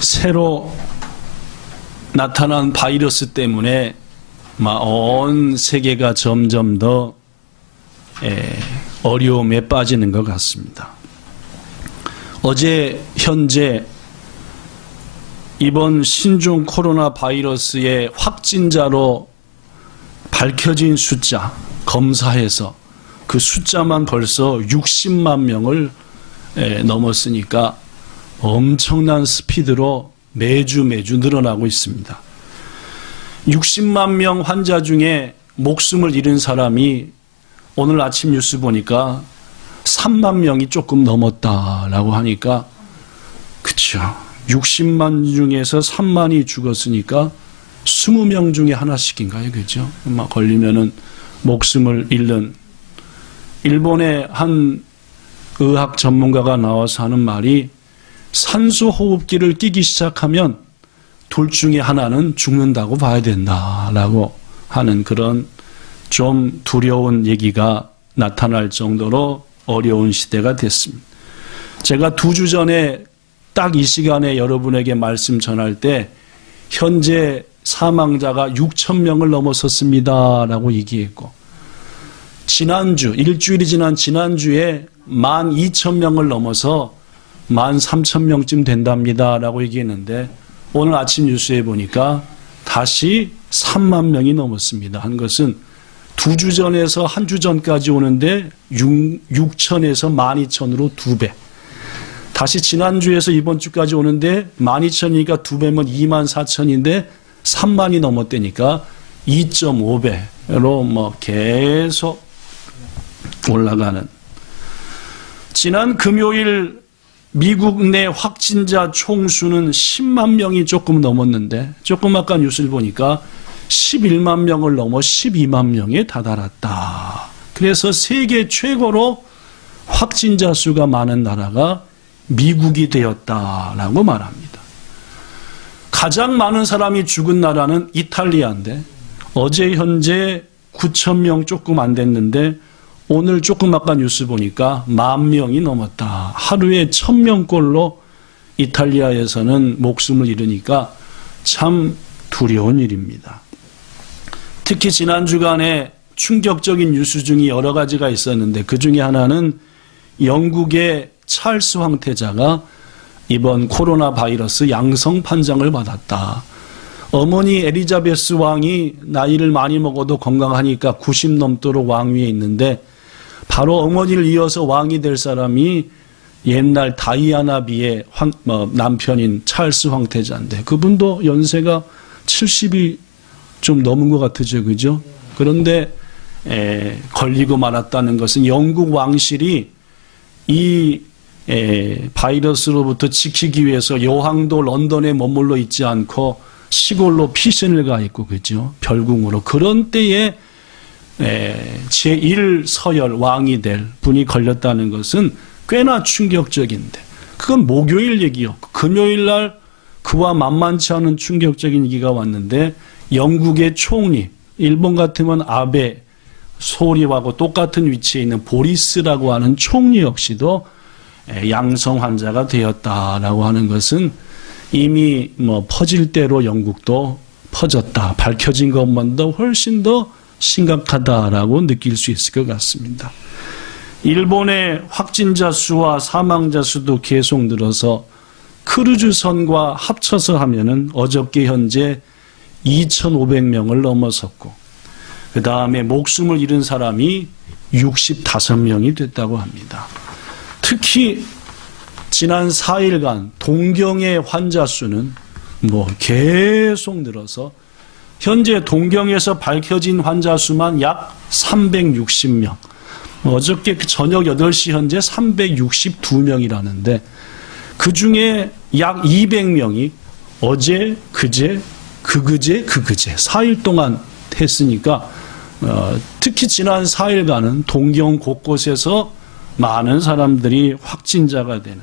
새로 나타난 바이러스 때문에 온 세계가 점점 더 어려움에 빠지는 것 같습니다. 어제 현재 이번 신종 코로나 바이러스의 확진자로 밝혀진 숫자 검사해서 그 숫자만 벌써 60만 명을 넘었으니까 엄청난 스피드로 매주 늘어나고 있습니다. 60만 명 환자 중에 목숨을 잃은 사람이 오늘 아침 뉴스 보니까 3만 명이 조금 넘었다라고 하니까 그쵸. 60만 중에서 3만이 죽었으니까 20명 중에 하나씩인가요? 그죠? 걸리면은 목숨을 잃는 일본의 한 의학 전문가가 나와서 하는 말이 산소 호흡기를 끼기 시작하면 둘 중에 하나는 죽는다고 봐야 된다라고 하는 그런 좀 두려운 얘기가 나타날 정도로 어려운 시대가 됐습니다. 제가 2주 전에 딱 이 시간에 여러분에게 말씀 전할 때 현재 사망자가 6,000명을 넘어섰습니다라고 얘기했고 지난주 일주일이 지난 지난주에 12,000명을 넘어서 13,000명쯤 된답니다라고 얘기했는데 오늘 아침 뉴스에 보니까 다시 3만 명이 넘었습니다. 한 것은 2주 전에서 한 주 전까지 오는데 6,000에서 12,000으로 2배. 다시 지난주에서 이번 주까지 오는데 12,000이니까 2배면 24,000인데 3만이 넘었다니까 2.5배로 계속 올라가는. 지난 금요일 미국 내 확진자 총수는 10만 명이 조금 넘었는데 조금 아까 뉴스를 보니까 11만 명을 넘어 12만 명에 다다랐다. 그래서 세계 최고로 확진자 수가 많은 나라가 미국이 되었다라고 말합니다. 가장 많은 사람이 죽은 나라는 이탈리아인데 어제 현재 9,000명 조금 안 됐는데 오늘 조금 아까 뉴스 보니까 10,000명이 넘었다. 하루에 1,000명꼴로 이탈리아에서는 목숨을 잃으니까 참 두려운 일입니다. 특히 지난 주간에 충격적인 뉴스 중에 여러 가지가 있었는데 그 중에 하나는 영국의 찰스 황태자가 이번 코로나 바이러스 양성 판정을 받았다. 어머니 엘리자베스 왕이 나이를 많이 먹어도 건강하니까 90 넘도록 왕위에 있는데 바로 어머니를 이어서 왕이 될 사람이 옛날 다이아나비의 남편인 찰스 황태자인데 그분도 연세가 70이 좀 넘은 것 같으죠. 그죠? 그런데 걸리고 말았다는 것은 영국 왕실이 이 바이러스로부터 지키기 위해서 여왕도 런던에 머물러 있지 않고 시골로 피신을 가 있고 그죠? 별궁으로. 그런 때에 제1서열 왕이 될 분이 걸렸다는 것은 꽤나 충격적인데 그건 목요일 얘기요. 금요일 날 그와 만만치 않은 충격적인 얘기가 왔는데 영국의 총리, 일본 같으면 아베 소리하고 똑같은 위치에 있는 보리스라고 하는 총리 역시도 양성 환자가 되었다라고 하는 것은 이미 퍼질 대로 영국도 퍼졌다. 밝혀진 것만도 훨씬 더 심각하다라고 느낄 수 있을 것 같습니다. 일본의 확진자 수와 사망자 수도 계속 늘어서 크루즈선과 합쳐서 하면은 어저께 현재 2,500명을 넘어섰고 그 다음에 목숨을 잃은 사람이 65명이 됐다고 합니다. 특히 지난 4일간 동경의 환자 수는 계속 늘어서 현재 동경에서 밝혀진 환자 수만 약 360명. 어저께 저녁 8시 현재 362명이라는데 그중에 약 200명이 어제, 그제 4일 동안 했으니까 특히 지난 4일간은 동경 곳곳에서 많은 사람들이 확진자가 되는.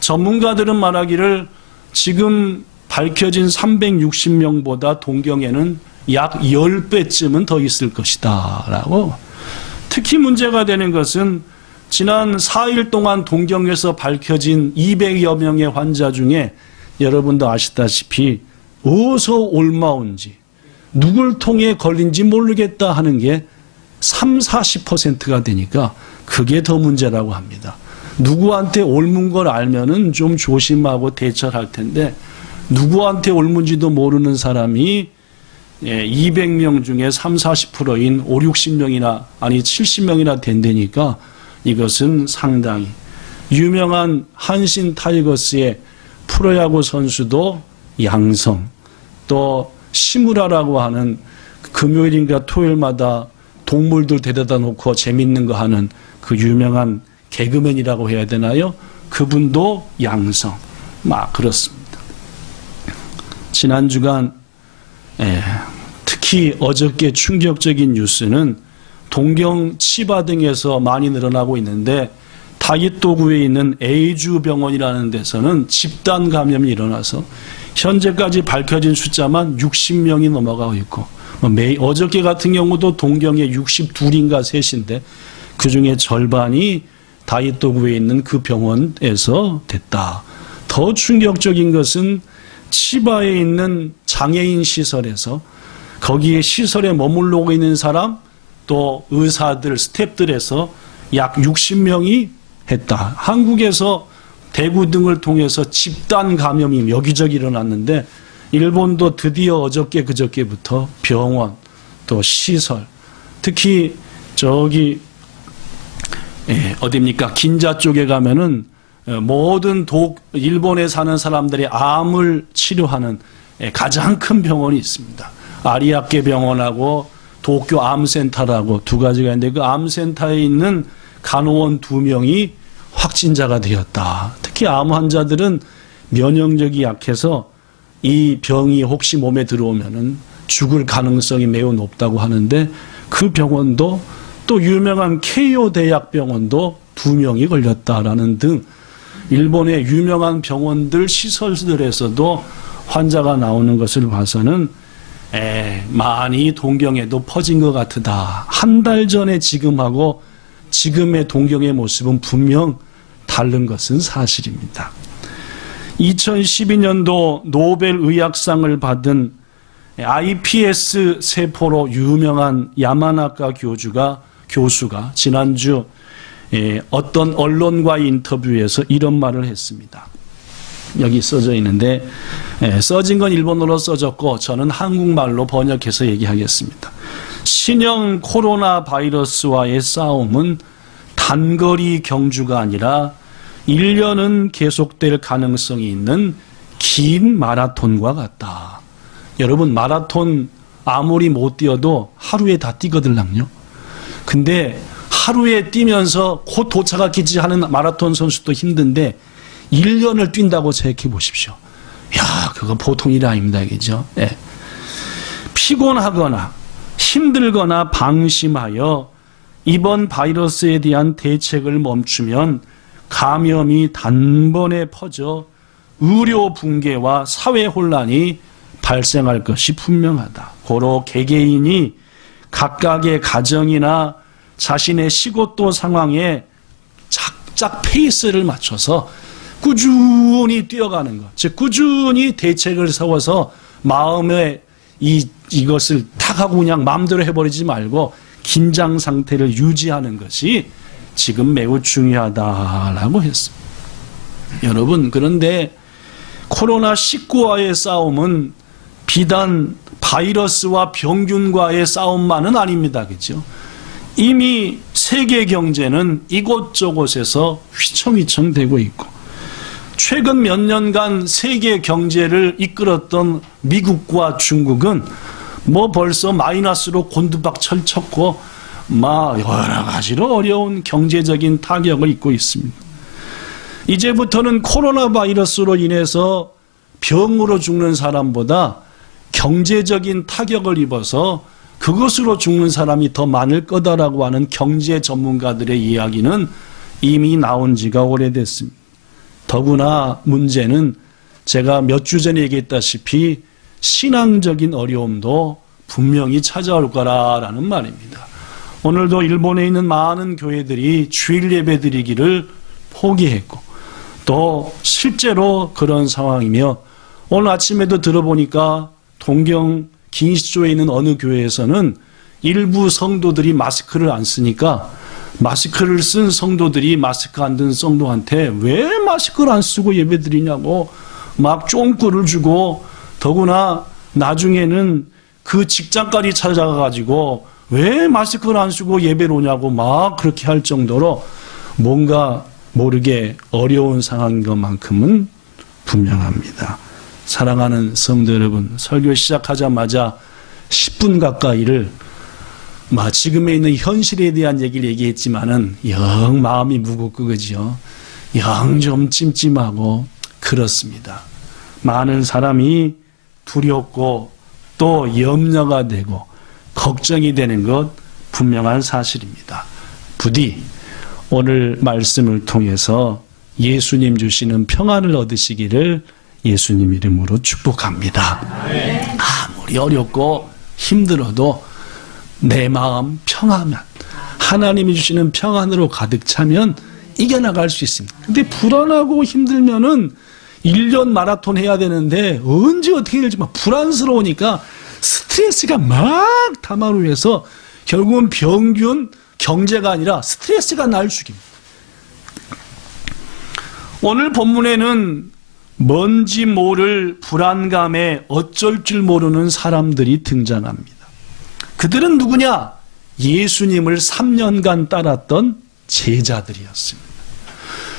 전문가들은 말하기를 지금 밝혀진 360명보다 동경에는 약 10배쯤은 더 있을 것이다 라고. 특히 문제가 되는 것은 지난 4일 동안 동경에서 밝혀진 200여 명의 환자 중에 여러분도 아시다시피 어디서 옮아온지 누굴 통해 걸린지 모르겠다 하는 게 30~40%가 되니까 그게 더 문제라고 합니다. 누구한테 옮은 걸 알면은 좀 조심하고 대처를 할 텐데 누구한테 옮은지도 모르는 사람이 200명 중에 30~40%인 50~60명이나 아니 70명이나 된다니까 이것은 상당히 유명한 한신 타이거스의 프로야구 선수도 양성, 또 시무라라고 하는 금요일인가 토요일마다 동물들 데려다 놓고 재밌는 거 하는 그 유명한 개그맨이라고 해야 되나요? 그분도 양성. 막 그렇습니다. 지난 주간 특히 어저께 충격적인 뉴스는 동경 치바 등에서 많이 늘어나고 있는데 타이토구에 있는 에이주 병원이라는 데서는 집단 감염이 일어나서 현재까지 밝혀진 숫자만 60명이 넘어가고 있고 어저께 같은 경우도 동경에 62인가 3인데 그중에 절반이 타이토구에 있는 그 병원에서 됐다. 더 충격적인 것은 치바에 있는 장애인 시설에서 거기에 시설에 머물러 있는 사람 또 의사들 스태프들에서 약 60명이 했다. 한국에서 대구 등을 통해서 집단 감염이 여기저기 일어났는데 일본도 드디어 어저께 그저께부터 병원 또 시설 특히 저기 어디입니까? 긴자 쪽에 가면은 모든 일본에 사는 사람들이 암을 치료하는 가장 큰 병원이 있습니다. 아리아케 병원하고 도쿄 암센터라고 두 가지가 있는데 그 암센터에 있는 간호원 2명이 확진자가 되었다. 특히 암 환자들은 면역력이 약해서 이 병이 혹시 몸에 들어오면은 죽을 가능성이 매우 높다고 하는데 그 병원도 또 유명한 케이오 대학병원도 2명이 걸렸다라는 등 일본의 유명한 병원들 시설들에서도 환자가 나오는 것을 봐서는 많이 동경에도 퍼진 것 같다. 한 달 전에 지금하고 지금의 동경의 모습은 분명 다른 것은 사실입니다. 2012년도 노벨 의학상을 받은 iPS 세포로 유명한 야마나카 교수가 지난주 어떤 언론과의 인터뷰에서 이런 말을 했습니다. 여기 써져 있는데 써진 건 일본어로 써졌고 저는 한국말로 번역해서 얘기하겠습니다. 신형 코로나 바이러스와의 싸움은 단거리 경주가 아니라 1년은 계속될 가능성이 있는 긴 마라톤과 같다. 여러분 마라톤 아무리 못 뛰어도 하루에 다 뛰거든요. 근데 하루에 뛰면서 곧 도착하겠지 하는 마라톤 선수도 힘든데 1년을 뛴다고 생각해 보십시오. 야, 그거 보통 일이 아닙니다. 그죠? 네. 피곤하거나 힘들거나 방심하여 이번 바이러스에 대한 대책을 멈추면 감염이 단번에 퍼져 의료 붕괴와 사회 혼란이 발생할 것이 분명하다. 고로 개개인이 각각의 가정이나 자신의 시곳도 상황에 작작 페이스를 맞춰서 꾸준히 뛰어가는 것, 즉 꾸준히 대책을 세워서 마음에 이것을 탁 하고 그냥 마음대로 해버리지 말고 긴장 상태를 유지하는 것이 지금 매우 중요하다라고 했습니다. 여러분, 그런데 코로나19와의 싸움은 비단 바이러스와 병균과의 싸움만은 아닙니다. 그죠? 이미 세계 경제는 이곳저곳에서 휘청휘청 되고 있고 최근 몇 년간 세계 경제를 이끌었던 미국과 중국은 뭐 벌써 마이너스로 곤두박질 쳤고 막 여러 가지로 어려운 경제적인 타격을 입고 있습니다. 이제부터는 코로나 바이러스로 인해서 병으로 죽는 사람보다 경제적인 타격을 입어서 그것으로 죽는 사람이 더 많을 거다라고 하는 경제 전문가들의 이야기는 이미 나온 지가 오래됐습니다. 더구나 문제는 제가 몇 주 전에 얘기했다시피 신앙적인 어려움도 분명히 찾아올 거라는 말입니다. 오늘도 일본에 있는 많은 교회들이 주일 예배 드리기를 포기했고 또 실제로 그런 상황이며 오늘 아침에도 들어보니까 동경 긴시조에 있는 어느 교회에서는 일부 성도들이 마스크를 안 쓰니까 마스크를 쓴 성도들이 마스크 안 든 성도한테 왜 마스크를 안 쓰고 예배드리냐고 막 쫑꾸를 주고, 더구나 나중에는 그 직장까지 찾아가가지고 왜 마스크를 안 쓰고 예배를 오냐고 막 그렇게 할 정도로 뭔가 모르게 어려운 상황인 것만큼은 분명합니다. 사랑하는 성도 여러분, 설교 시작하자마자 10분 가까이를 지금에 있는 현실에 대한 얘기를 얘기했지만은 영 마음이 무겁고 그죠? 영 좀 찜찜하고 그렇습니다. 많은 사람이 두렵고 또 염려가 되고 걱정이 되는 것 분명한 사실입니다. 부디 오늘 말씀을 통해서 예수님 주시는 평안을 얻으시기를 예수님 이름으로 축복합니다. 아무리 어렵고 힘들어도 내 마음 평안한 하나님이 주시는 평안으로 가득 차면 이겨나갈 수 있습니다. 근데 불안하고 힘들면은 1년 마라톤 해야 되는데 언제 어떻게 될지 막 불안스러우니까 스트레스가 막 담아로 해서 결국은 병균 경제가 아니라 스트레스가 날 죽입니다. 오늘 본문에는 뭔지 모를 불안감에 어쩔 줄 모르는 사람들이 등장합니다. 그들은 누구냐? 예수님을 3년간 따랐던 제자들이었습니다.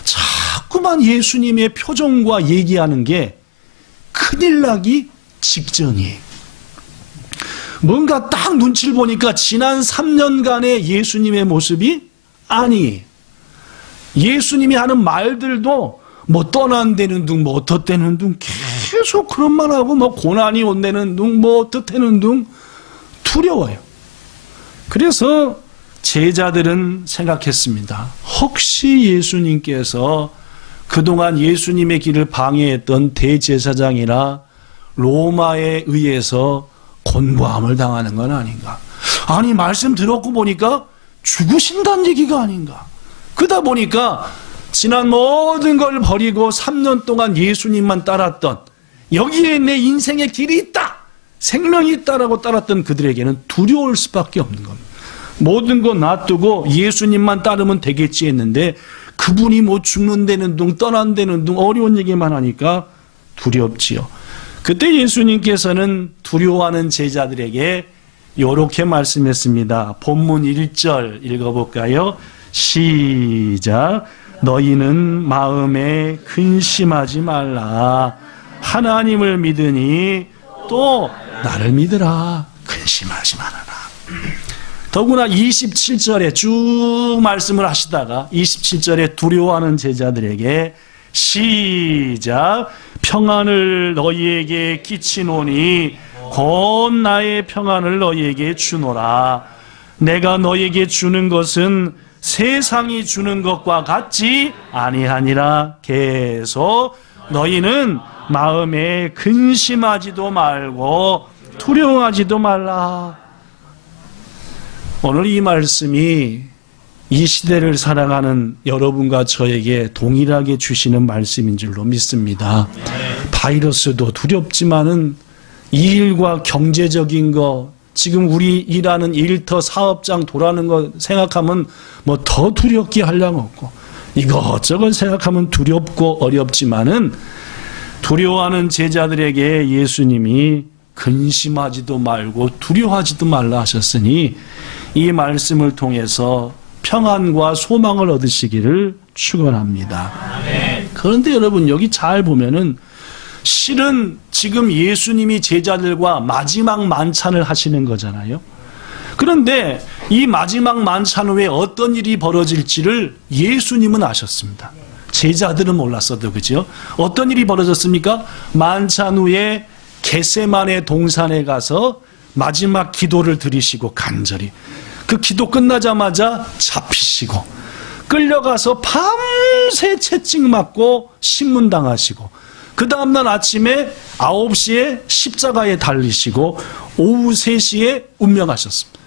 자꾸만 예수님의 표정과 얘기하는 게 큰일 나기 직전이에요. 뭔가 딱 눈치를 보니까 지난 3년간의 예수님의 모습이 아니에요. 예수님이 하는 말들도 뭐 떠난다는 둥, 뭐 어떻다는 둥 계속 그런 말 하고 뭐 고난이 온다는 둥, 뭐 어떻다는 둥 두려워요. 그래서 제자들은 생각했습니다. 혹시 예수님께서 그동안 예수님의 길을 방해했던 대제사장이나 로마에 의해서 곤고함을 당하는 건 아닌가? 아니 말씀 들었고 보니까 죽으신다는 얘기가 아닌가? 그러다 보니까 지난 모든 걸 버리고 3년 동안 예수님만 따랐던, 여기에 내 인생의 길이 있다, 생명이 있다라고 따랐던 그들에게는 두려울 수밖에 없는 겁니다. 모든 거 놔두고 예수님만 따르면 되겠지 했는데 그분이 뭐 죽는다는 둥 떠난다는 둥 어려운 얘기만 하니까 두렵지요. 그때 예수님께서는 두려워하는 제자들에게 이렇게 말씀했습니다. 본문 1절 읽어볼까요? 시작. 너희는 마음에 근심하지 말라. 하나님을 믿으니 또 나를 믿으라. 근심하지 말아라. 더구나 27절에 쭉 말씀을 하시다가 27절에 두려워하는 제자들에게 시작. 평안을 너희에게 끼치노니 곧 나의 평안을 너희에게 주노라. 내가 너희에게 주는 것은 세상이 주는 것과 같지 아니하니라. 계속 너희는 마음에 근심하지도 말고 두려워하지도 말라. 오늘 이 말씀이 이 시대를 살아가는 여러분과 저에게 동일하게 주시는 말씀인 줄로 믿습니다. 바이러스도 두렵지만은 이 일과 경제적인 거, 지금 우리 일하는 일터 사업장 돌아가는 거 생각하면 뭐 더 두렵게 한량 없고, 이것저것 생각하면 두렵고 어렵지만은 두려워하는 제자들에게 예수님이 근심하지도 말고 두려워하지도 말라 하셨으니 이 말씀을 통해서 평안과 소망을 얻으시기를 축원합니다. 그런데 여러분 여기 잘 보면은 실은 지금 예수님이 제자들과 마지막 만찬을 하시는 거잖아요. 그런데 이 마지막 만찬 후에 어떤 일이 벌어질지를 예수님은 아셨습니다. 제자들은 몰랐어도 그죠? 어떤 일이 벌어졌습니까? 만찬 후에 겟세마네 동산에 가서 마지막 기도를 드리시고 간절히 그 기도 끝나자마자 잡히시고 끌려가서 밤새 채찍 맞고 신문당하시고 그 다음날 아침에 9시에 십자가에 달리시고 오후 3시에 운명하셨습니다.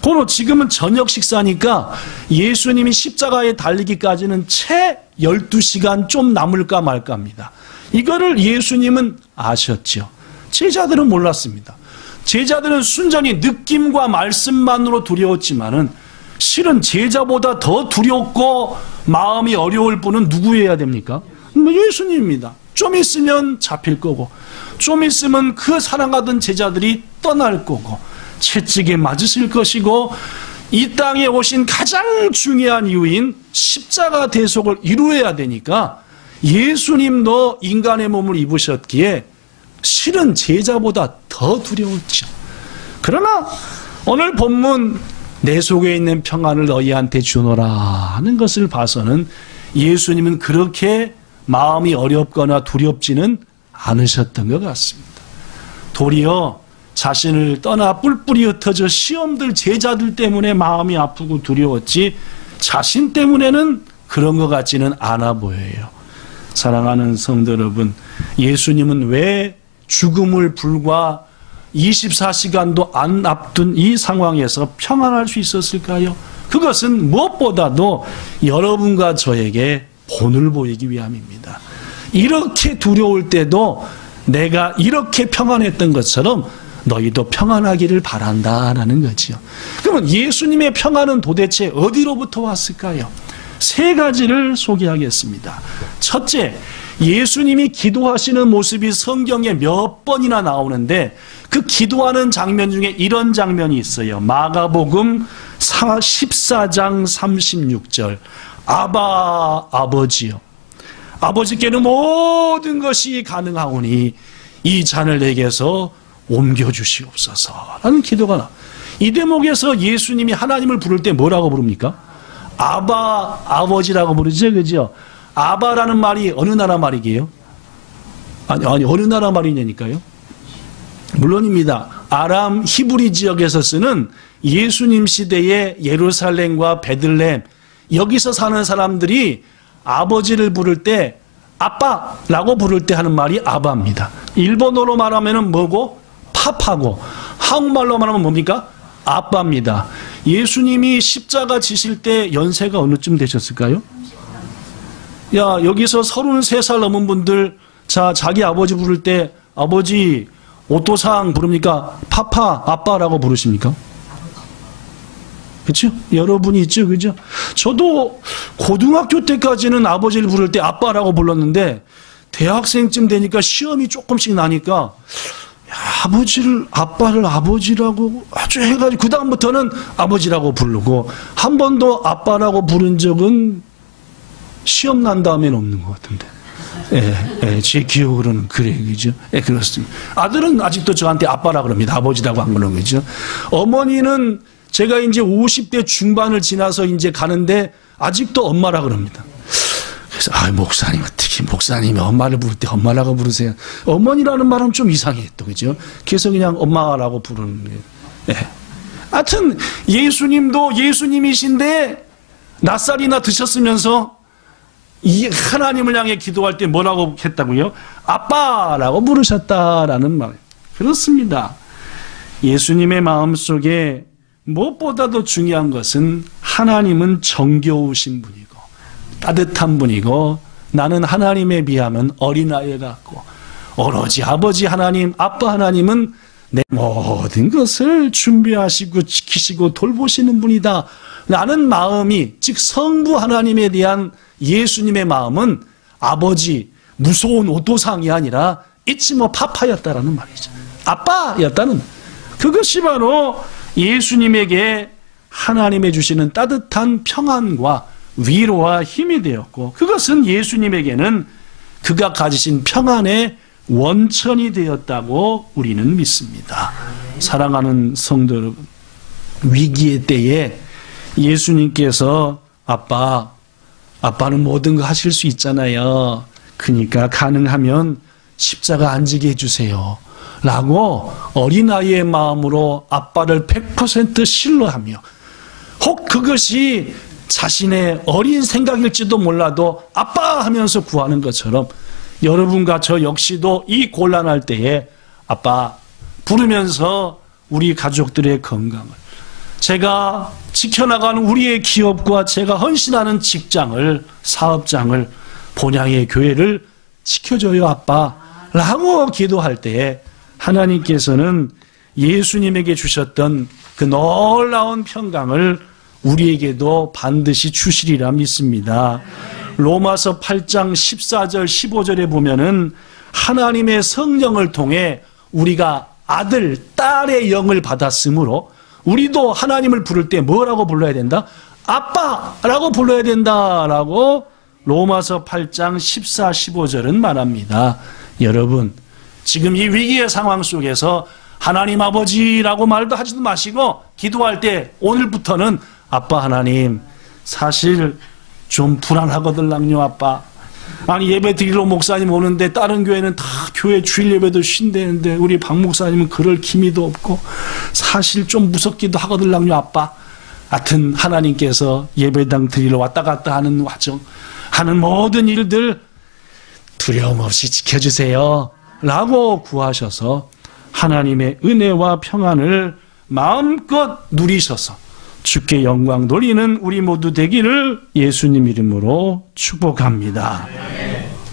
그럼 지금은 저녁 식사니까 예수님이 십자가에 달리기까지는 채 12시간 좀 남을까 말까입니다. 이거를 예수님은 아셨죠. 제자들은 몰랐습니다. 제자들은 순전히 느낌과 말씀만으로 두려웠지만은 실은 제자보다 더 두렵고 마음이 어려울 분은 누구여야 됩니까? 예수님입니다. 좀 있으면 잡힐 거고, 좀 있으면 그 사랑하던 제자들이 떠날 거고, 채찍에 맞으실 것이고, 이 땅에 오신 가장 중요한 이유인 십자가 대속을 이루어야 되니까 예수님도 인간의 몸을 입으셨기에 실은 제자보다 더 두려웠죠. 그러나 오늘 본문 내 속에 있는 평안을 너희한테 주노라 하는 것을 봐서는 예수님은 그렇게 마음이 어렵거나 두렵지는 않으셨던 것 같습니다. 도리어 자신을 떠나 뿔뿔이 흩어져 시험들 제자들 때문에 마음이 아프고 두려웠지 자신 때문에는 그런 것 같지는 않아 보여요. 사랑하는 성도 여러분, 예수님은 왜 죽음을 불과 24시간도 안 앞둔 이 상황에서 평안할 수 있었을까요? 그것은 무엇보다도 여러분과 저에게 본을 보이기 위함입니다. 이렇게 두려울 때도 내가 이렇게 평안했던 것처럼 너희도 평안하기를 바란다라는 거지요. 그러면 예수님의 평안은 도대체 어디로부터 왔을까요? 세 가지를 소개하겠습니다. 첫째, 예수님이 기도하시는 모습이 성경에 몇 번이나 나오는데 그 기도하는 장면 중에 이런 장면이 있어요. 마가복음 14장 36절. 아바 아버지여, 아버지께는 모든 것이 가능하오니 이 잔을 내게서 옮겨주시옵소서 라는 기도가 나. 이 대목에서 예수님이 하나님을 부를 때 뭐라고 부릅니까? 아바 아버지라고 부르죠, 그죠? 아바라는 말이 어느 나라 말이게요? 아니 어느 나라 말이냐니까요? 물론입니다. 아람 히브리 지역에서 쓰는 예수님 시대의 예루살렘과 베들레헴, 여기서 사는 사람들이 아버지를 부를 때 아빠라고 부를 때 하는 말이 아바입니다. 일본어로 말하면 뭐고? 파파고, 한국말로 말하면 뭡니까? 아빠입니다. 예수님이 십자가 지실 때 연세가 어느쯤 되셨을까요? 야, 여기서 33살 넘은 분들, 자, 자기 아버지 부를 때 아버지, 오토상 부릅니까? 파파, 아빠라고 부르십니까? 그렇죠? 여러분이 있죠, 그죠? 저도 고등학교 때까지는 아버지를 부를 때 아빠라고 불렀는데 대학생쯤 되니까 시험이 조금씩 나니까 아빠를 아버지라고 아주 해가지고 그 다음부터는 아버지라고 부르고 한 번도 아빠라고 부른 적은 시험 난 다음에는 없는 것 같은데. 제 기억으로는 그래요, 그죠? 그렇습니다. 아들은 아직도 저한테 아빠라 그럽니다. 아버지라고 안 그러는 거죠. 어머니는 제가 이제 50대 중반을 지나서 이제 가는데 아직도 엄마라 그럽니다. 그래서 목사님 어떻게 목사님이 엄마를 부를 때 엄마라고 부르세요? 어머니라는 말은 좀 이상해 또, 그죠? 그래서 그냥 엄마라고 부르는 거예요. 하여튼 예수님도 예수님이신데 낯살이나 드셨으면서 이 하나님을 향해 기도할 때 뭐라고 했다고요? 아빠라고 부르셨다라는 말. 그렇습니다. 예수님의 마음속에 무엇보다도 중요한 것은 하나님은 정겨우신 분이고 따뜻한 분이고 나는 하나님에 비하면 어린아이 같고 오로지 아버지 하나님, 아빠 하나님은 내 모든 것을 준비하시고 지키시고 돌보시는 분이다 라는 마음이, 즉 성부 하나님에 대한 예수님의 마음은 아버지, 무서운 오토상이 아니라 이치모 파파였다라는 말이죠. 아빠였다는, 그것이 바로 예수님에게 하나님의 주시는 따뜻한 평안과 위로와 힘이 되었고, 그것은 예수님에게는 그가 가지신 평안의 원천이 되었다고 우리는 믿습니다. 사랑하는 성도 여러분, 위기의 때에 예수님께서 아빠는 모든 거 하실 수 있잖아요. 그러니까 가능하면 십자가 안 지게 해주세요 라고 어린아이의 마음으로 아빠를 100% 신뢰하며, 혹 그것이 자신의 어린 생각일지도 몰라도 아빠 하면서 구하는 것처럼 여러분과 저 역시도 이 곤란할 때에 아빠 부르면서 우리 가족들의 건강을, 제가 지켜나가는 우리의 기업과 제가 헌신하는 직장을, 사업장을, 본향의 교회를 지켜줘요 아빠 라고 기도할 때에 하나님께서는 예수님에게 주셨던 그 놀라운 평강을 우리에게도 반드시 주시리라 믿습니다. 로마서 8장 14절 15절에 보면은 하나님의 성령을 통해 우리가 아들, 딸의 영을 받았으므로 우리도 하나님을 부를 때 뭐라고 불러야 된다? 아빠라고 불러야 된다라고 로마서 8장 14, 15절은 말합니다. 여러분, 지금 이 위기의 상황 속에서 하나님 아버지라고 말도 하지도 마시고 기도할 때 오늘부터는 아빠 하나님, 사실 좀 불안하거든요 아빠. 아니 예배 드리러 목사님 오는데 다른 교회는 다 교회 주일 예배도 쉰대는데 우리 박 목사님은 그럴 기미도 없고 사실 좀 무섭기도 하거든요 아빠. 하여튼 하나님께서 예배당 드리러 왔다 갔다 하는 과정, 하는 모든 일들 두려움 없이 지켜주세요 라고 구하셔서 하나님의 은혜와 평안을 마음껏 누리셔서 주께 영광 돌리는 우리 모두 되기를 예수님 이름으로 축복합니다.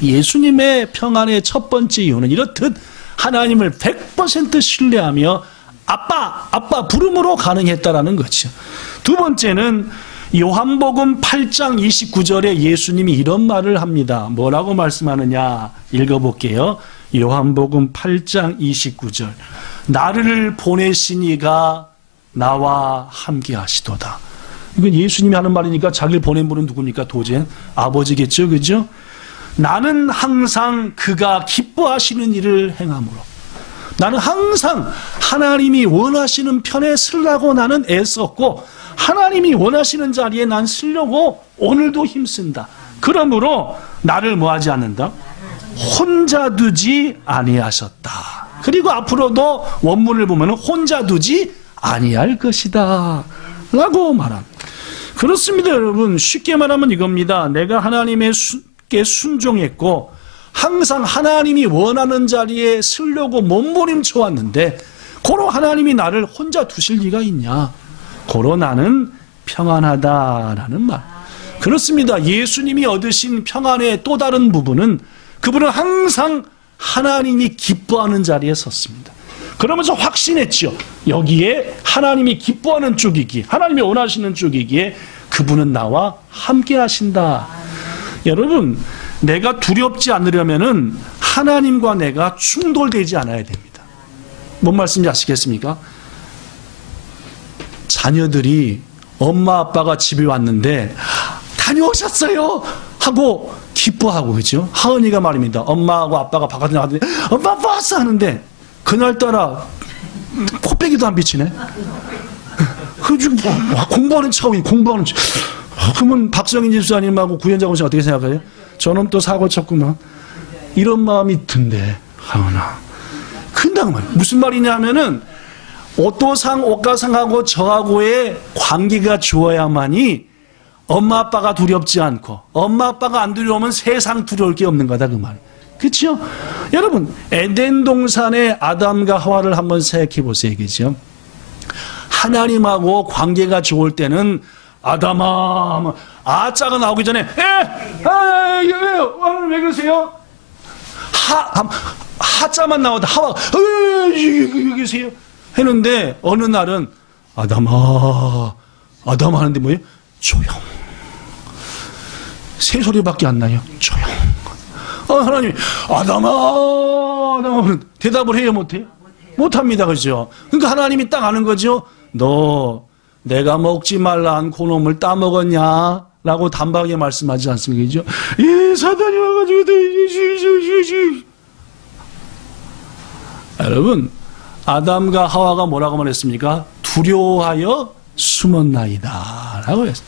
예수님의 평안의 첫 번째 이유는 이렇듯 하나님을 100% 신뢰하며 아빠 부름으로 가능했다라는 거죠. 두 번째는 요한복음 8장 29절에 예수님이 이런 말을 합니다. 뭐라고 말씀하느냐 읽어볼게요. 요한복음 8장 29절 나를 보내신 이가 나와 함께 하시도다. 이건 예수님이 하는 말이니까 자기를 보낸 분은 누굽니까? 도저히 아버지겠죠, 그죠? 나는 항상 그가 기뻐하시는 일을 행함으로 나는 항상 하나님이 원하시는 편에 서려고 나는 애썼고 하나님이 원하시는 자리에 난 서려고 오늘도 힘쓴다. 그러므로 나를 뭐하지 않는다? 혼자 두지 아니하셨다. 그리고 앞으로도 원문을 보면 혼자 두지 아니할 것이다 라고 말합니다. 그렇습니다 여러분. 쉽게 말하면 이겁니다. 내가 하나님께 순종했고 항상 하나님이 원하는 자리에 서려고 몸부림쳐 왔는데 고로 하나님이 나를 혼자 두실 리가 있냐. 고로 나는 평안하다라는 말. 그렇습니다. 예수님이 얻으신 평안의 또 다른 부분은 그분은 항상 하나님이 기뻐하는 자리에 섰습니다. 그러면서 확신했죠. 여기에 하나님이 기뻐하는 쪽이기에 하나님이 원하시는 쪽이기에 그분은 나와 함께 하신다. 여러분, 내가 두렵지 않으려면은 하나님과 내가 충돌되지 않아야 됩니다. 뭔 말씀인지 아시겠습니까? 자녀들이 엄마 아빠가 집에 왔는데 다녀오셨어요 하고 기뻐하고, 그죠? 하은이가 말입니다. 엄마하고 아빠가 바깥에 나갔는데 엄마 왔어 하는데 그날따라 코빼기도 안 비치네. 공부하는 차원이 공부하는 차. 그러면 박성인 집사님하고 구현장 씨 어떻게 생각해요? 저놈 또 사고 쳤구만. 이런 마음이 든대. 하은아. 근데 무슨 말이냐면은 오가상하고 저하고의 관계가 좋아야만이 엄마 아빠가 두렵지 않고 엄마 아빠가 안 두려우면 세상 두려울 게 없는 거다 그 말. 그렇죠? 여러분 에덴 동산의 아담과 하와를 한번 생각해 보세요. 그렇죠? 하나님하고 관계가 좋을 때는 아담아 아자가 나오기 전에 왜 그러세요? 하자만 나오다 하와 여기 계세요 했는데 어느 날은 아담아 하는데 뭐예요? 조용. 새소리밖에 안 나요. 조용. 하나님이 아담아 대답을 해요 못해요? 못합니다. 그죠? 그러니까 하나님이 딱 아는 거죠. 너 내가 먹지 말라 한 그놈을 따먹었냐? 라고 단박에 말씀하지 않습니까? 그죠? 이 사단이 와가지고 여러분 아담과 하와가 뭐라고 말했습니까? 두려워하여 숨었나이다 라고 했어요.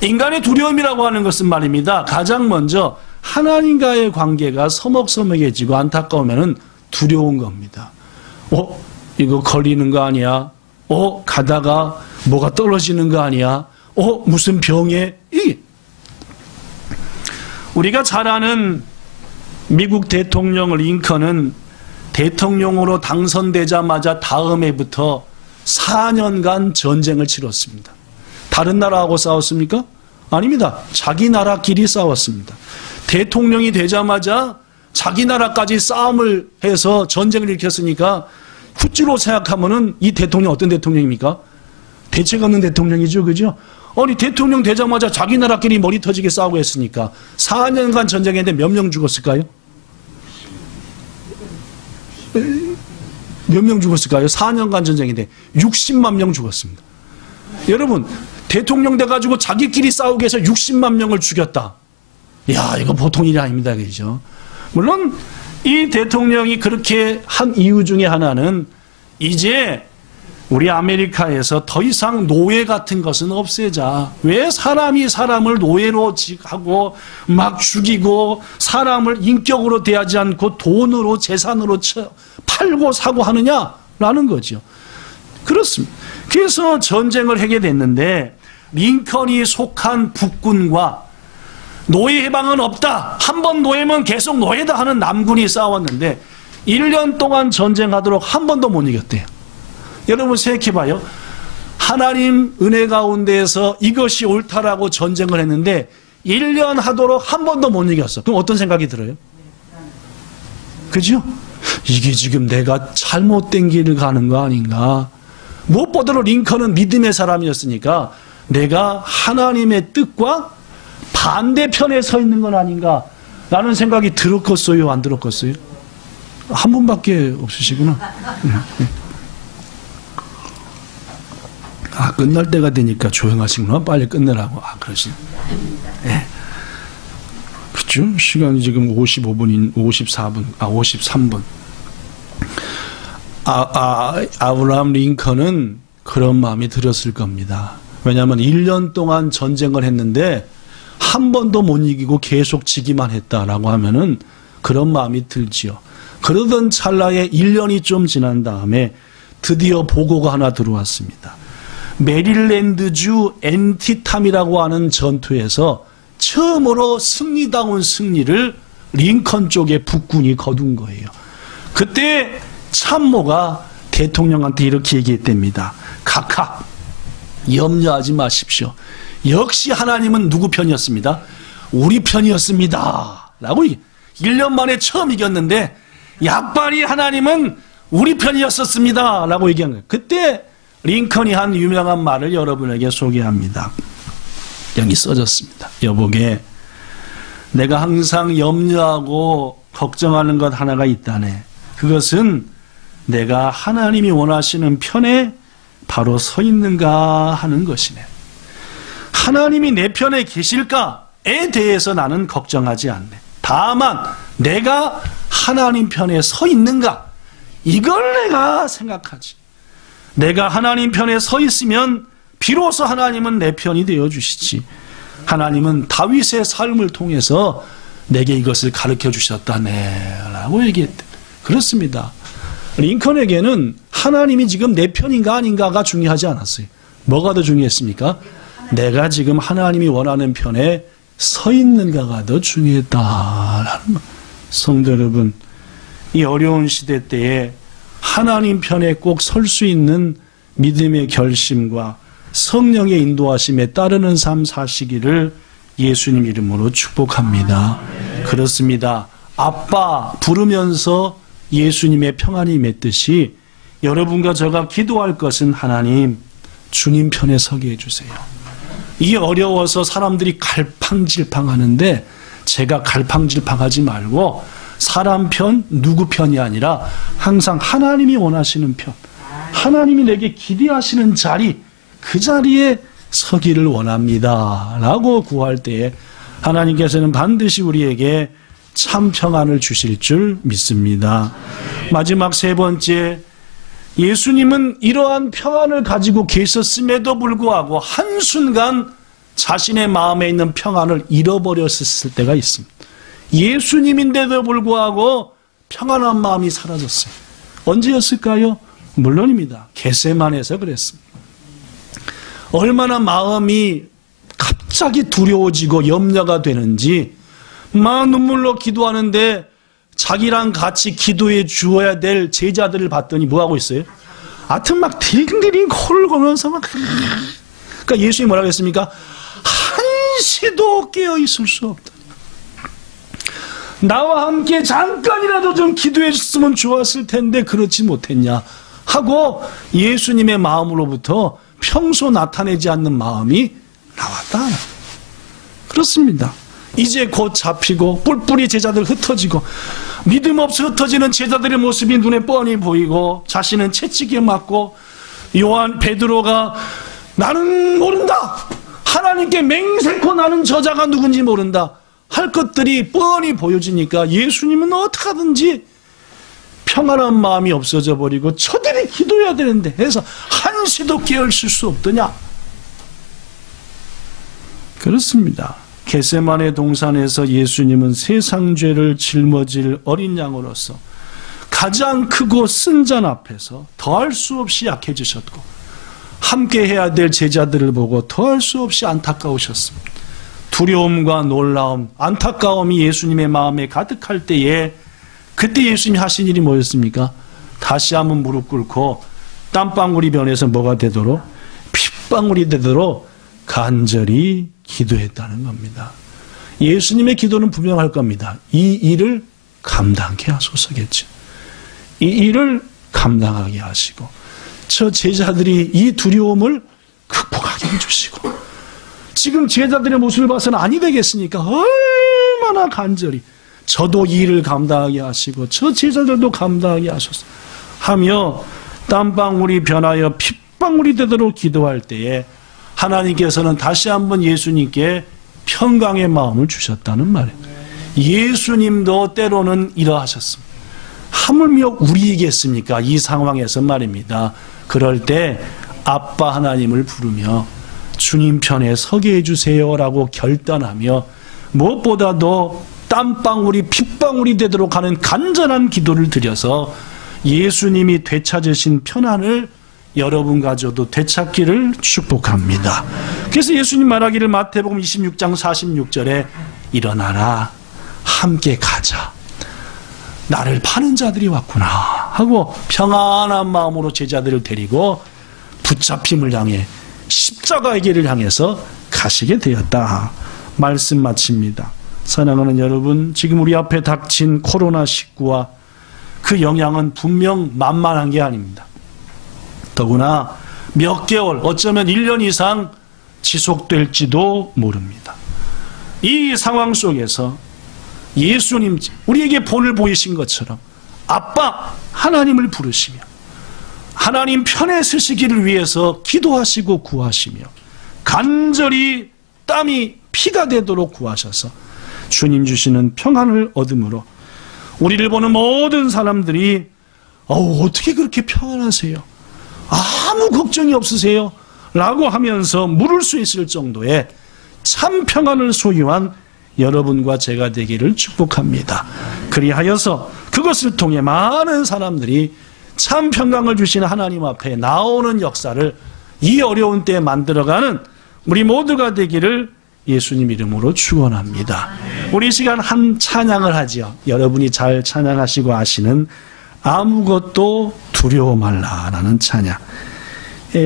인간의 두려움이라고 하는 것은 말입니다. 가장 먼저 하나님과의 관계가 서먹서먹해지고 안타까우면 두려운 겁니다. 이거 걸리는 거 아니야? 가다가 뭐가 떨어지는 거 아니야? 무슨 병에? 우리가 잘 아는 미국 대통령 링컨은 대통령으로 당선되자마자 다음 해부터 4년간 전쟁을 치렀습니다. 다른 나라하고 싸웠습니까? 아닙니다. 자기 나라끼리 싸웠습니다. 대통령이 되자마자 자기 나라까지 싸움을 해서 전쟁을 일으켰으니까 후지로 생각하면은 이 대통령 어떤 대통령입니까? 대책 없는 대통령이죠. 그죠? 아니 대통령 되자마자 자기 나라끼리 머리 터지게 싸우고 했으니까 4년간 전쟁했는데 몇 명 죽었을까요? 몇 명 죽었을까요? 4년간 전쟁인데 60만 명 죽었습니다. 여러분 대통령 돼가지고 자기끼리 싸우게 해서 60만 명을 죽였다. 이야 이거 보통 일이 아닙니다. 그죠? 물론 이 대통령이 그렇게 한 이유 중에 하나는 이제 우리 아메리카에서 더 이상 노예 같은 것은 없애자. 왜 사람이 사람을 노예로 하고 막 죽이고 사람을 인격으로 대하지 않고 돈으로 재산으로 팔고 사고 하느냐라는 거죠. 그렇습니다. 그래서 전쟁을 하게 됐는데 링컨이 속한 북군과 노예 해방은 없다. 한 번 노예면 계속 노예다 하는 남군이 싸웠는데 1년 동안 전쟁하도록 한 번도 못 이겼대요. 여러분 생각해봐요. 하나님 은혜 가운데에서 이것이 옳다라고 전쟁을 했는데 1년 하도록 한 번도 못 이겼어. 그럼 어떤 생각이 들어요? 그죠? 이게 지금 내가 잘못된 길을 가는 거 아닌가? 무엇보다도 링컨은 믿음의 사람이었으니까 내가 하나님의 뜻과 반대편에 서 있는 건 아닌가? 라는 생각이 들었겠어요? 안 들었겠어요? 한 분밖에 없으시구나. 아, 끝날 때가 되니까 조용하시구나. 빨리 끝내라고. 아, 그러시네. 네. 그죠? 시간이 지금 55분, 54분, 53분. 아브라함 링컨은 그런 마음이 들었을 겁니다. 왜냐하면 1년 동안 전쟁을 했는데 한 번도 못 이기고 계속 지기만 했다라고 하면은 그런 마음이 들지요. 그러던 찰나에 1년이 좀 지난 다음에 드디어 보고가 하나 들어왔습니다. 메릴랜드주 앤티탐이라고 하는 전투에서 처음으로 승리다운 승리를 링컨 쪽의 북군이 거둔 거예요. 그때 참모가 대통령한테 이렇게 얘기했답니다. 각하, 염려하지 마십시오. 역시 하나님은 누구 편이었습니다? 우리 편이었습니다. 라고 1년 만에 처음 이겼는데 약발이 하나님은 우리 편이었었습니다. 라고 얘기한 거예요. 그때 링컨이 한 유명한 말을 여러분에게 소개합니다. 여기 써졌습니다. 여보게, 내가 항상 염려하고 걱정하는 것 하나가 있다네. 그것은 내가 하나님이 원하시는 편에 바로 서 있는가 하는 것이네. 하나님이 내 편에 계실까에 대해서 나는 걱정하지 않네. 다만 내가 하나님 편에 서 있는가, 이걸 내가 생각하지. 내가 하나님 편에 서 있으면 비로소 하나님은 내 편이 되어주시지. 하나님은 다윗의 삶을 통해서 내게 이것을 가르쳐 주셨다네 라고 얘기했대. 그렇습니다. 링컨에게는 하나님이 지금 내 편인가 아닌가가 중요하지 않았어요. 뭐가 더 중요했습니까? 내가 지금 하나님이 원하는 편에 서 있는가가 더 중요했다라는 말. 성도 여러분, 이 어려운 시대 때에 하나님 편에 꼭 설 수 있는 믿음의 결심과 성령의 인도하심에 따르는 삶 사시기를 예수님 이름으로 축복합니다. 그렇습니다. 아빠 부르면서 예수님의 평안이 맺듯이 여러분과 저가 기도할 것은 하나님, 주님 편에 서게 해주세요. 이게 어려워서 사람들이 갈팡질팡하는데 제가 갈팡질팡하지 말고 사람 편, 누구 편이 아니라 항상 하나님이 원하시는 편, 하나님이 내게 기대하시는 자리, 그 자리에 서기를 원합니다 라고 구할 때에 하나님께서는 반드시 우리에게 참 평안을 주실 줄 믿습니다. 마지막 세 번째, 예수님은 이러한 평안을 가지고 계셨음에도 불구하고 한순간 자신의 마음에 있는 평안을 잃어버렸을 때가 있습니다. 예수님인데도 불구하고 평안한 마음이 사라졌어요. 언제였을까요? 물론입니다. 겟세마네에서 그랬습니다. 얼마나 마음이 갑자기 두려워지고 염려가 되는지 막 눈물로 기도하는데 자기랑 같이 기도해 주어야 될 제자들을 봤더니 뭐하고 있어요? 하여튼 막 딩딩 코를 고면서 막. 그러니까 예수님이 뭐라고 했습니까? 한시도 깨어 있을 수 없다. 나와 함께 잠깐이라도 좀 기도했으면 좋았을 텐데 그렇지 못했냐 하고 예수님의 마음으로부터 평소 나타내지 않는 마음이 나왔다. 그렇습니다. 이제 곧 잡히고 뿔뿔이 제자들 흩어지고 믿음 없이 흩어지는 제자들의 모습이 눈에 뻔히 보이고 자신은 채찍에 맞고 베드로가 나는 모른다, 하나님께 맹세코 나는 저자가 누군지 모른다 할 것들이 뻔히 보여지니까 예수님은 어떻게 하든지 평안한 마음이 없어져 버리고 저들이 기도해야 되는데 해서 한시도 깨어있을 수 없더냐. 그렇습니다. 겟세마네 동산에서 예수님은 세상 죄를 짊어질 어린 양으로서 가장 크고 쓴 잔 앞에서 더할 수 없이 약해지셨고 함께 해야 될 제자들을 보고 더할 수 없이 안타까우셨습니다. 두려움과 놀라움, 안타까움이 예수님의 마음에 가득할 때에 그때 예수님이 하신 일이 뭐였습니까? 다시 한번 무릎 꿇고 땀방울이 변해서 뭐가 되도록? 핏방울이 되도록 간절히 기도했다는 겁니다. 예수님의 기도는 분명할 겁니다. 이 일을 감당케 하소서겠죠. 이 일을 감당하게 하시고 저 제자들이 이 두려움을 극복하게 해주시고 지금 제자들의 모습을 봐서는 아니 되겠습니까? 얼마나 간절히 저도 이 일을 감당하게 하시고 저 제자들도 감당하게 하소서 하며 땀방울이 변하여 핏방울이 되도록 기도할 때에 하나님께서는 다시 한번 예수님께 평강의 마음을 주셨다는 말이에요. 예수님도 때로는 이러하셨습니다. 하물며 우리이겠습니까? 이 상황에서 말입니다. 그럴 때 아빠 하나님을 부르며 주님 편에 서게 해주세요라고 결단하며 무엇보다도 땀방울이 핏방울이 되도록 하는 간절한 기도를 드려서 예수님이 되찾으신 편안을 여러분과 저도 되찾기를 축복합니다. 그래서 예수님 말하기를 마태복음 26장 46절에 일어나라 함께 가자 나를 파는 자들이 왔구나 하고 평안한 마음으로 제자들을 데리고 붙잡힘을 향해 십자가의 길을 향해서 가시게 되었다. 말씀 마칩니다. 사랑하는 여러분, 지금 우리 앞에 닥친 코로나19와 그 영향은 분명 만만한 게 아닙니다. 더구나 몇 개월, 어쩌면 1년 이상 지속될지도 모릅니다. 이 상황 속에서 예수님, 우리에게 본을 보이신 것처럼 아빠 하나님을 부르시며 하나님 편에 서시기를 위해서 기도하시고 구하시며 간절히 땀이 피가 되도록 구하셔서 주님 주시는 평안을 얻음으로 우리를 보는 모든 사람들이 어떻게 그렇게 평안하세요? 아무 걱정이 없으세요? 라고 하면서 물을 수 있을 정도의 참 평안을 소유한 여러분과 제가 되기를 축복합니다. 그리하여서 그것을 통해 많은 사람들이 참 평강을 주시는 하나님 앞에 나오는 역사를 이 어려운 때에 만들어가는 우리 모두가 되기를 예수님 이름으로 축원합니다. 우리 이 시간 한 찬양을 하지요. 여러분이 잘 찬양하시고 아시는 아무것도 두려워 말라라는 찬양.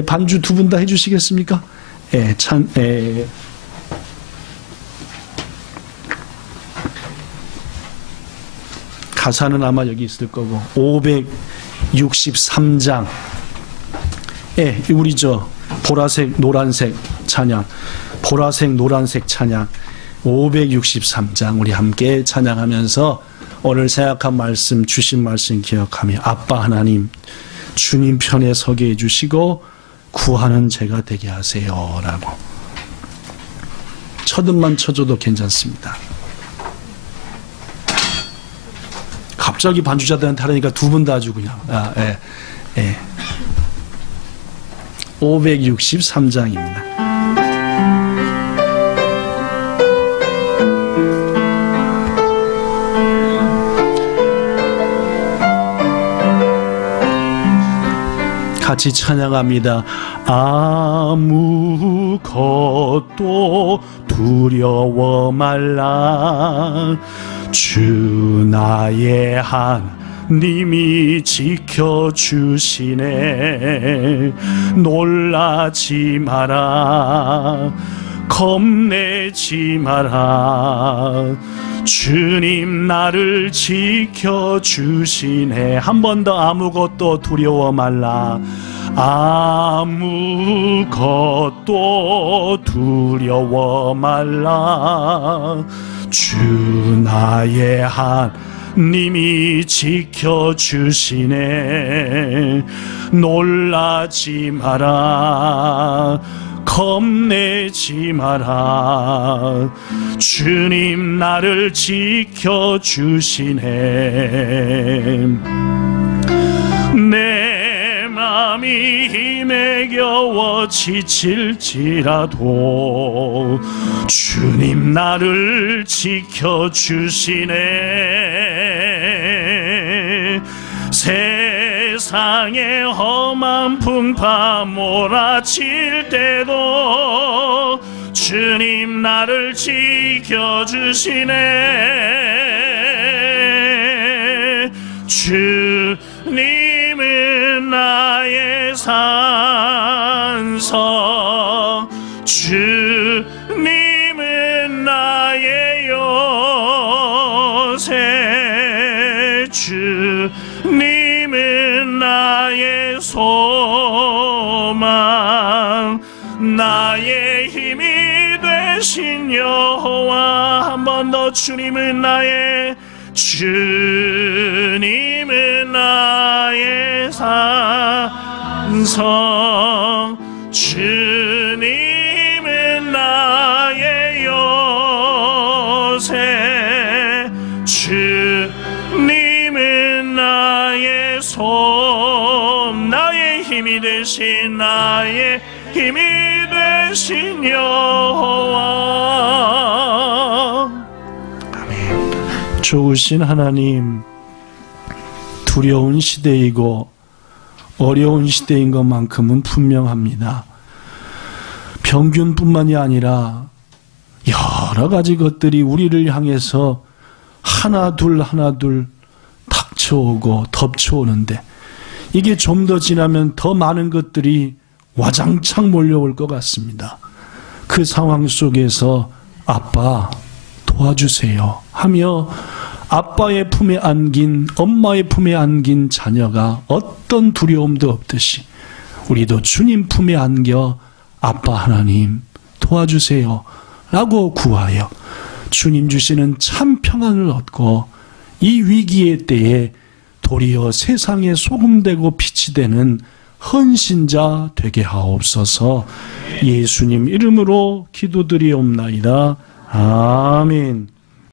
반주 두 분 다 해주시겠습니까? 가사는 아마 여기 있을 거고 563장 우리 보라색 노란색 찬양, 보라색 노란색 찬양 563장 우리 함께 찬양하면서 오늘 생각한 말씀, 주신 말씀 기억하며 아빠 하나님 주님 편에 서게 해주시고 구하는 제가 되게 하세요 라고 첫음만 쳐줘도 괜찮습니다. 갑자기 반주자들한테 하라니까 두 분 다 아주 그냥 563장입니다. 같이 찬양합니다. 아무것도 두려워 말라 주 나의 하나님이 지켜주시네 놀라지 마라 겁내지 마라 주님 나를 지켜주시네. 한 번 더. 아무것도 두려워 말라. 아무것도 두려워 말라. 주 나의 하나님이 지켜주시네. 놀라지 마라. 겁내지 마라. 주님 나를 지켜주시네. 내 맘이 힘에 겨워 지칠지라도 주님 나를 지켜주시네. 세상에 험한 풍파 몰아칠 때도 주님 나를 지켜주시네. 주님은 나의 산성, 주님은 나의 요새, 주님은 나의 소망, 나의 힘이 되신 여호와. 한 번 더. 주님은 나의, 주님은 나의 산성, 주님은 나의 요새, 주님은 나의 솜, 나의 힘이 되신, 나의 힘이 되신 여호와. 아멘. 좋으신 하나님, 두려운 시대이고 어려운 시대인 것만큼은 분명합니다. 병균뿐만이 아니라 여러 가지 것들이 우리를 향해서 하나둘 닥쳐오고 덮쳐오는데, 이게 좀 더 지나면 더 많은 것들이 와장창 몰려올 것 같습니다. 그 상황 속에서 아빠 도와주세요 하며 아빠의 품에 안긴, 엄마의 품에 안긴 자녀가 어떤 두려움도 없듯이 우리도 주님 품에 안겨 아빠 하나님 도와주세요 라고 구하여 주님 주시는 참 평안을 얻고 이 위기의 때에 도리어 세상에 소금되고 빛이 되는 헌신자 되게 하옵소서. 예수님 이름으로 기도드리옵나이다. 아멘.